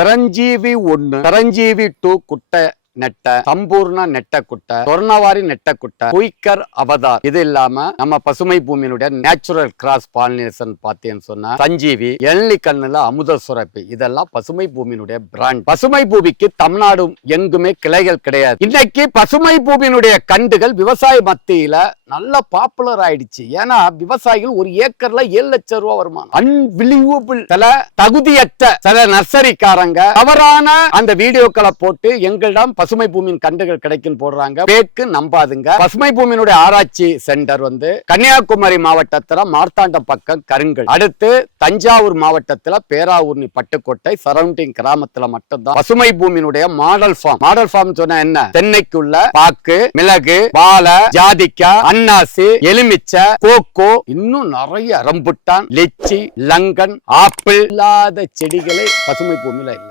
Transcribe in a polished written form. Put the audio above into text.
சிரஞ்சீவி 1, சிரஞ்சீவி 2 குட்டை நெட்ட, சம்பூர்ண நெட்ட குட்டை, சொர்ணவாரி நெட்ட குட்டை, குயிக்கர் அவதார். இது இல்லாம நம்ம பசுமை பூமியினுடைய நேச்சுரல் கிராஸ் பாலினேஷன் பார்த்தேன்னு சொன்னா சஞ்சீவி, எள்ளி கண்ணுல அமுத சுரப்பி, இதெல்லாம் பசுமை பூமியினுடைய பிராண்ட். பசுமை பூமிக்கு தமிழ்நாடு எங்குமே கிளைகள் கிடையாது. இன்னைக்கு பசுமை பூமியினுடைய கண்டுகள் விவசாய மத்தியில நல்ல பாப்புலர் ஆயிடுச்சு. ஏன்னா விவசாயிகள் ஒரு ஏக்கர்ல 7 லட்சம் ரூபாய் வருமானம். அன்பிலீவபிள். சில தகுதியற்ற சில நர்சரிக்காரங்க தவறான அந்த வீடியோக்களை போட்டு எங்களிடம் பசுமை பூமியின் கண்டுகள் கிடைக்கும் போடுறாங்க. பேக்கு நம்பாதுங்க. பசுமை பூமியினுடைய ஆராய்ச்சி சென்டர் கன்னியாகுமரி மாவட்டத்துல மார்த்தாண்டம் பக்கம் கருங்கல், அடுத்து தஞ்சாவூர் மாவட்டத்துல பேராவூர்னி பட்டுக்கோட்டை சரௌண்டிங் கிராமத்துல மட்டும்தான் பசுமை பூமியினுடைய மாடல் ஃபார்ம். மாடல் ஃபார்ம் சொன்னா என்ன? தென்னைக்குள்ள பாக்கு, மிளகு, வாழை, ஜாதிக்காய், அன்னாசி, எலுமிச்சை, கோகோ, இன்னும் நிறைய ரம்புட்டான், லிச்சி, லங்கன், ஆப்பிள் இல்லாத செடிகளே பசுமை பூமியில இல்லை.